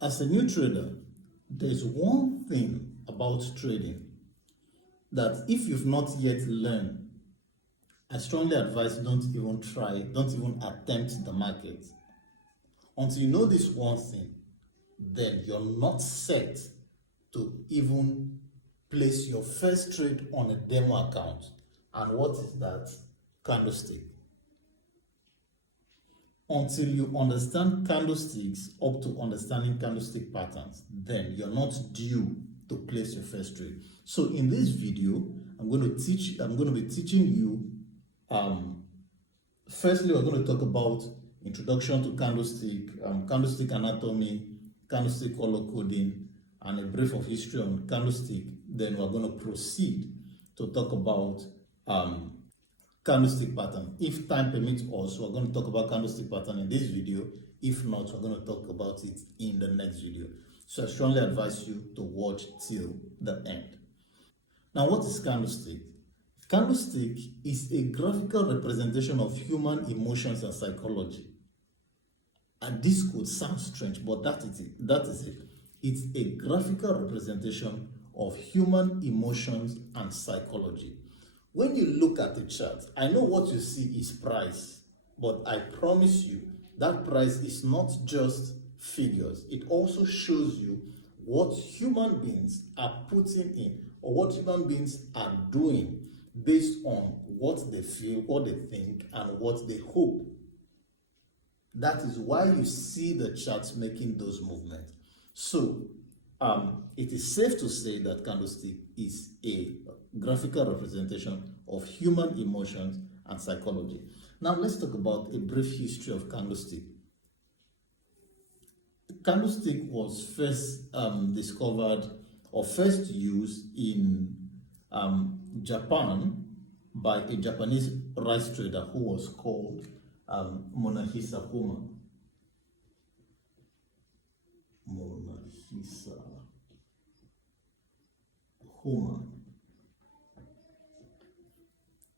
As a new trader, there's one thing about trading that if you've not yet learned, I strongly advise don't even try, don't even attempt the market. Until you know this one thing, then you're not set to even place your first trade on a demo account. And what is that? Candlestick. Until you understand candlesticks up to understanding candlestick patterns, then you're not due to place your first trade. So in this video, I'm going to be teaching you, firstly, we're going to talk about introduction to candlestick, candlestick anatomy, candlestick color coding, and a brief of history on candlestick. Then we're going to proceed to talk about candlestick pattern. If time permits us, we're going to talk about candlestick pattern in this video. If not, we're going to talk about it in the next video. So I strongly advise you to watch till the end. Now, what is candlestick? Candlestick is a graphical representation of human emotions and psychology. And this could sound strange, but that is it. It's a graphical representation of human emotions and psychology. When you look at the chart, I know what you see is price, but I promise you that price is not just figures. It also shows you what human beings are putting in or what human beings are doing based on what they feel, what they think, and what they hope. That is why you see the charts making those movements. So, it is safe to say that candlestick is a graphical representation of human emotions and psychology. Now, let's talk about a brief history of candlestick. Candlestick was first discovered or first used in Japan by a Japanese rice trader who was called Monahisa Homa.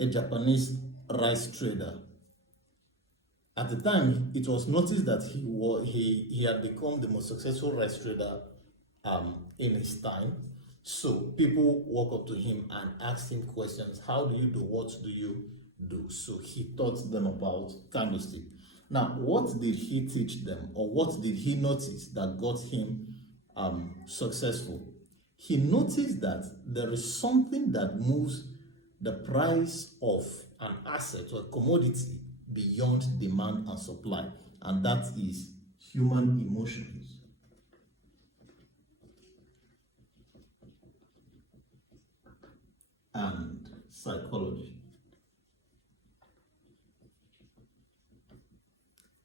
A Japanese rice trader. At the time, it was noticed that he had become the most successful rice trader in his time. So people walk up to him and asked him questions. How do you do? What do you do? So he taught them about candlestick. Now, what did he teach them, or what did he notice that got him successful? He noticed that there is something that moves the price of an asset or a commodity beyond demand and supply, and that is human emotions. And psychology.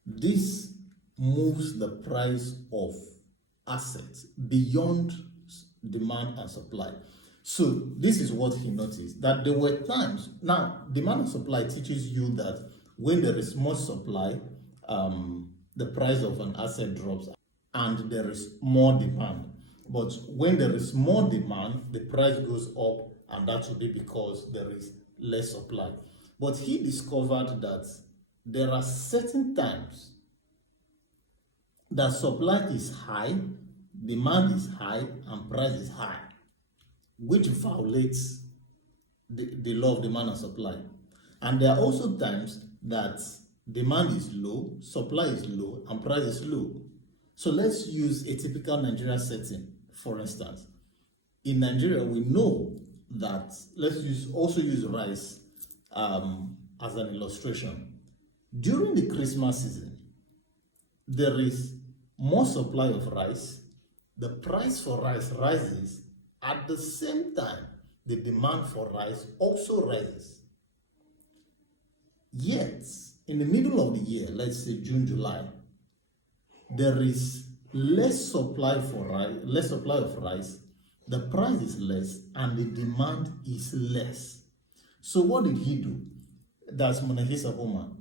This moves the price of assets beyond demand and supply. So this is what he noticed, that there were times, now demand and supply teaches you that when there is more supply, the price of an asset drops and there is more demand. But when there is more demand, the price goes up, and that will be because there is less supply. But he discovered that there are certain times that supply is high, demand is high, and price is high, which violates the law of demand and supply. And there are also times that demand is low, supply is low, and price is low. So let's use a typical Nigerian setting, for instance. In Nigeria, we know that, also use rice as an illustration. During the Christmas season, there is more supply of rice. The price for rice rises. At the same time, the demand for rice also rises. Yet, in the middle of the year, let's say June, July, there is less supply of rice, the price is less, and the demand is less. So what did he do? That's Monahisa Homa.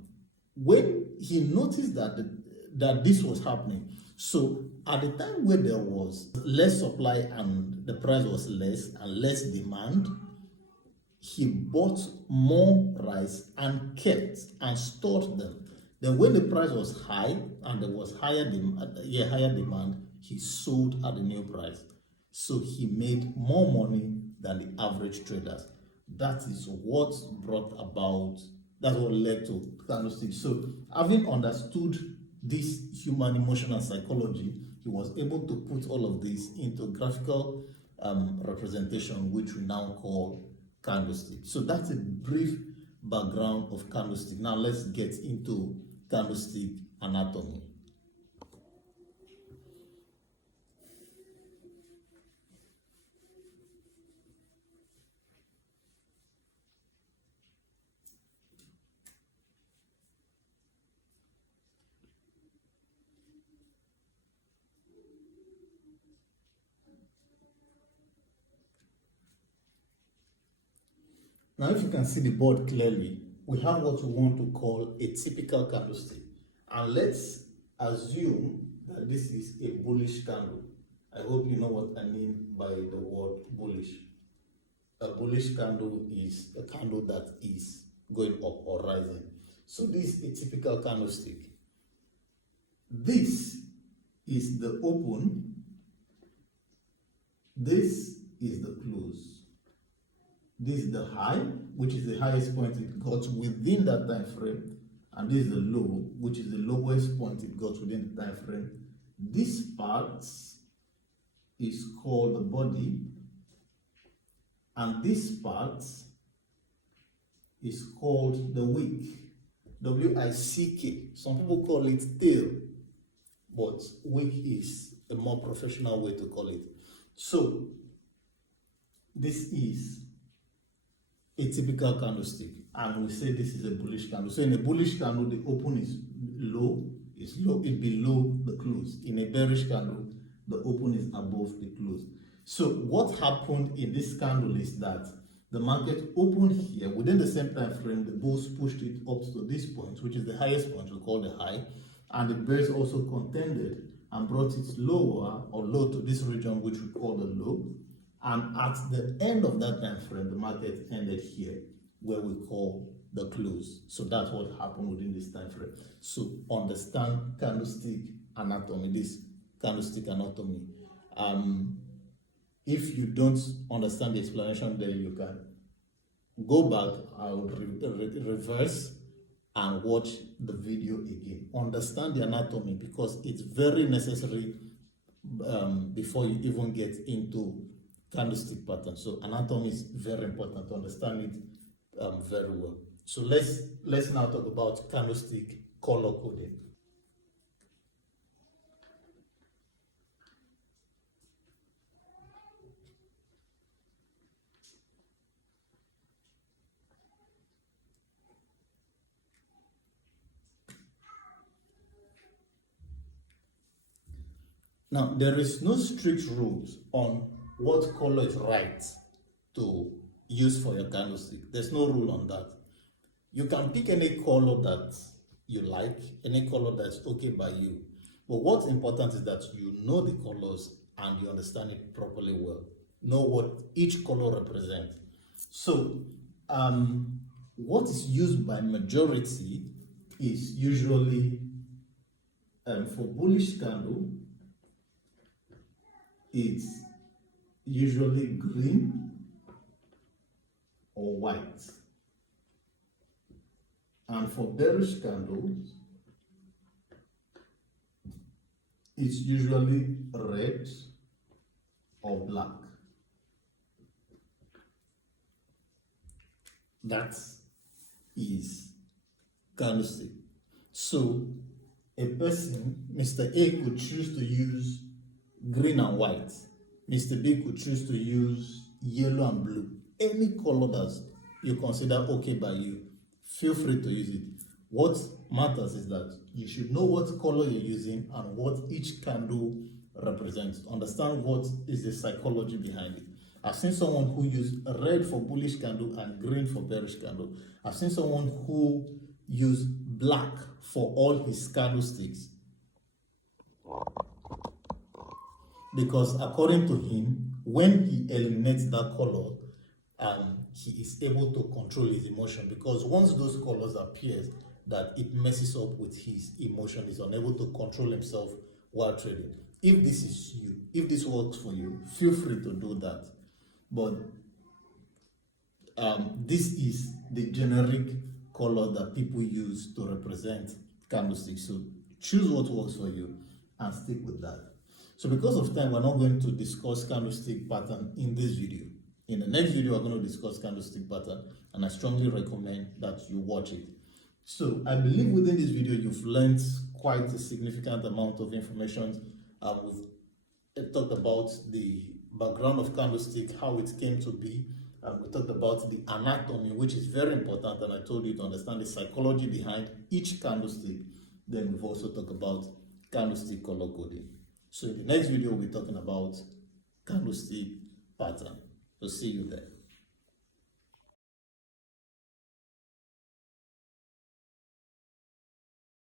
When he noticed that this was happening, so at the time where there was less supply and the price was less and less demand, he bought more rice and kept and stored them. Then when the price was high and there was higher demand, he sold at the new price. So he made more money than the average traders. That is what brought about, that's what led to candlestick. So having understood this human emotion and psychology, he was able to put all of this into graphical representation, which we now call candlestick. So that's a brief background of candlestick. Now let's get into candlestick anatomy. Now, if you can see the board clearly, we have what we want to call a typical candlestick. And let's assume that this is a bullish candle. I hope you know what I mean by the word bullish. A bullish candle is a candle that is going up or rising. So this is a typical candlestick. This is the open. This is the close. This is the high, which is the highest point it got within that time frame, and this is the low, which is the lowest point it got within the time frame. This part is called the body, and this part is called the wick, W-I-C-K. Some people call it tail, but wick is a more professional way to call it. So this is a typical candlestick, and we say this is a bullish candle. So in a bullish candle, the open is low, it below the close. In a bearish candle, the open is above the close. So what happened in this candle is that the market opened here within the same time frame. The bulls pushed it up to this point, which is the highest point we call the high, and the bears also contended and brought it lower or low to this region, which we call the low. And at the end of that time frame, the market ended here, where we call the close. So that's what happened within this time frame. So understand candlestick anatomy, this candlestick anatomy. If you don't understand the explanation there, you can go back, I would reverse and watch the video again. Understand the anatomy, because it's very necessary before you even get into candlestick pattern. So anatomy is very important to understand it very well. So let's now talk about candlestick color coding. Now, there is no strict rules on what color is right to use for your candlestick. There's no rule on that. You can pick any color that you like, any color that's okay by you. But what's important is that you know the colors and you understand it properly well. Know what each color represents. So, what is used by majority is usually for bullish candle, it's usually green or white. And for bearish candles, it's usually red or black. That is candlestick. So a person, Mr. A, could choose to use green and white. Mr. B could choose to use yellow and blue. Any color that you consider okay by you, feel free to use it. What matters is that you should know what color you're using and what each candle represents. Understand what is the psychology behind it. I've seen someone who used red for bullish candle and green for bearish candle. I've seen someone who used black for all his candlesticks, because according to him, when he eliminates that color, he is able to control his emotion, because once those colors appears, that it messes up with his emotion. He's unable to control himself while trading. if this is you, if this works for you, feel free to do that. But this is the generic color that people use to represent candlesticks. So choose what works for you and stick with that. So because of time, we're not going to discuss candlestick pattern in this video. In the next video, we're going to discuss candlestick pattern, and I strongly recommend that you watch it. So I believe within this video, you've learned quite a significant amount of information. We've talked about the background of candlestick, how it came to be. We talked about the anatomy, which is very important, and I told you to understand the psychology behind each candlestick. Then we've also talked about candlestick color coding. So in the next video, we'll be talking about candlestick pattern. So see you there.